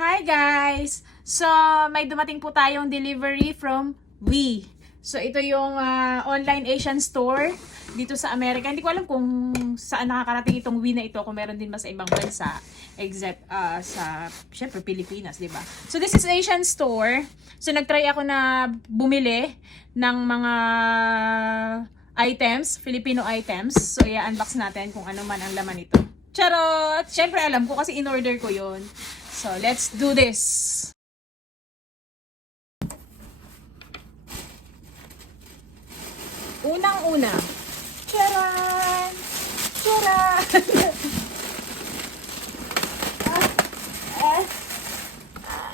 Hi guys! So, may dumating po tayong delivery from We. So, ito yung online Asian store dito sa Amerika. Hindi ko alam kung saan nakakarating itong We na ito, kung meron din ba sa ibang bansa, except sa, syempre, Pilipinas, di ba? So, this is Asian store. So, nagtry ako na bumili ng mga items, Filipino items. So, i-unbox natin kung ano man ang laman nito. Charot! Syempre, alam ko kasi in-order ko yon. So, let's do this! Unang-una. Charan! Charan!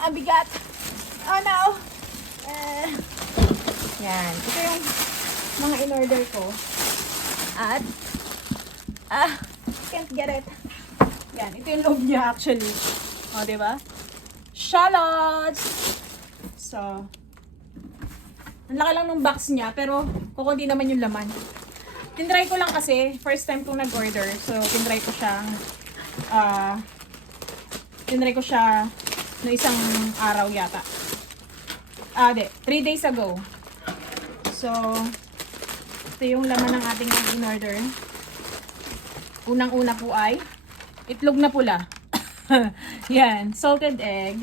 Ang bigat! Oh no! Yan. Ito yung mga in-order ko. At, can't get it. Yan. Ito yung loob niya actually. O, diba? Shallots! So, ang laki lang ng box niya, pero kukunti naman yung laman. Tinry ko lang kasi, first time kong nag-order. So, tinry ko siya no isang araw yata. 3 days ago. So, ito yung laman ng ating in-order. Unang-una po ay itlog na pula. Yan, salted egg.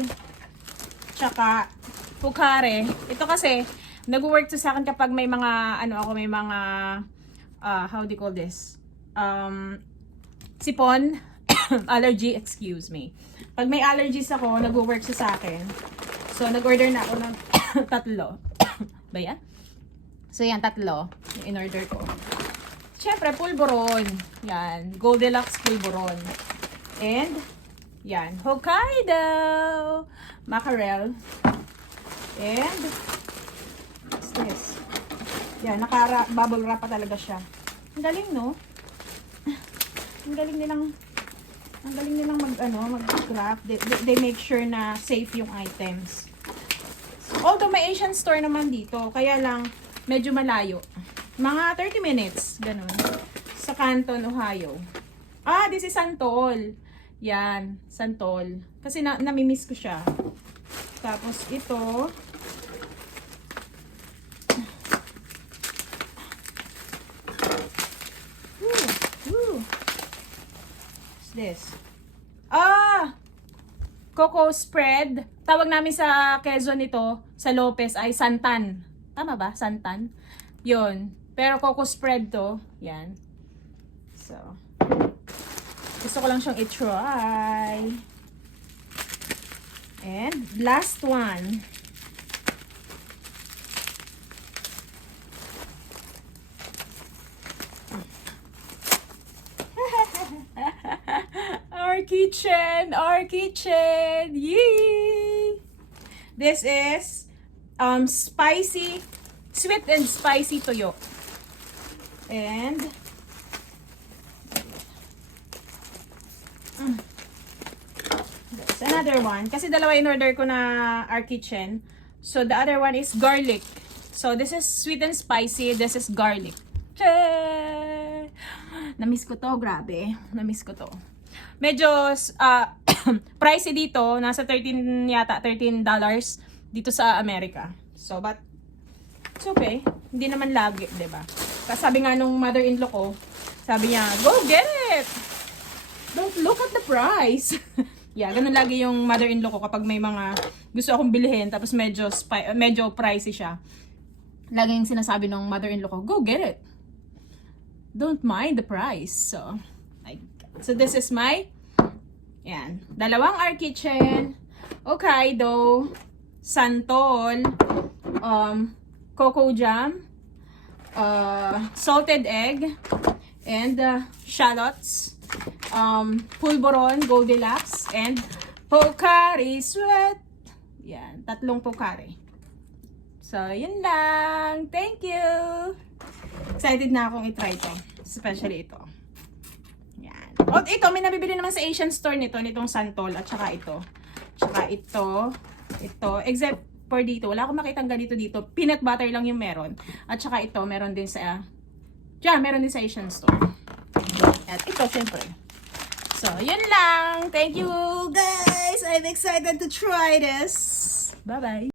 Tsaka pukare. Ito kasi nag-work to sa akin kapag may mga may mga how do you call this? Sipon, allergy, excuse me. Pag may allergies ako, nag-work sa akin. So nag-order na ako ng tatlo. Ba yan? So yan, tatlo yung in-order ko. Siyempre, pulburon. Yan, Goldilocks pulburon. And yan, Hokkaido mackerel. And what's this? Yan, bubble wrap pa talaga siya. Ang galing, no? Ang galing nilang mag-craft. They make sure na safe yung items. Although may Asian store naman dito, kaya lang medyo malayo. Mga 30 minutes, ganun. Sa Canton, Ohio. This is Santol. Yan, Santol. Kasi namimiss ko siya. Tapos ito. What's this? Coco spread. Tawag namin sa Quezon ito, sa Lopez, ay santan. Tama ba? Santan? Yun. Pero coco spread to. Yan. So, gusto ko lang siyang i-try. And last one. Our kitchen. Yee! This is spicy, sweet and spicy toyo. And there's another one. Kasi dalawa in order ko na our kitchen. So the other one is garlic. So this is sweet and spicy. This is garlic. Namiss ko to. Grabe. Namiss ko to. Medyo pricey dito. Nasa $13 dito sa Amerika. So but it's okay. Hindi naman lagi, 'di ba? Kasi sabi nga nung mother-in-law ko, sabi niya, go get it! Don't look at the price. Yeah, ganun lagi yung mother-in-law ko kapag may mga gusto akong bilhin, tapos medyo pricey siya. Laging sinasabi ng mother-in-law ko, go get it. Don't mind the price. So this is my, yan, dalawang our kitchen, Hokkaido, Santol, cocoa jam, salted egg, and shallots, pulboron, Goldilocks, and Pocari Sweat. Yan, tatlong Pocari. So, yun lang. Thank you! Excited na akong itry ito. Especially ito. Yan. Ito, may nabibili naman sa Asian store nitong Santol, at saka ito. Tsaka ito. Except for dito, wala akong makitang ganito dito. Peanut butter lang yung meron. At saka ito, meron din sa Asian store. At ito, syempre. So, yun lang. Thank you, guys. I'm excited to try this. Bye-bye.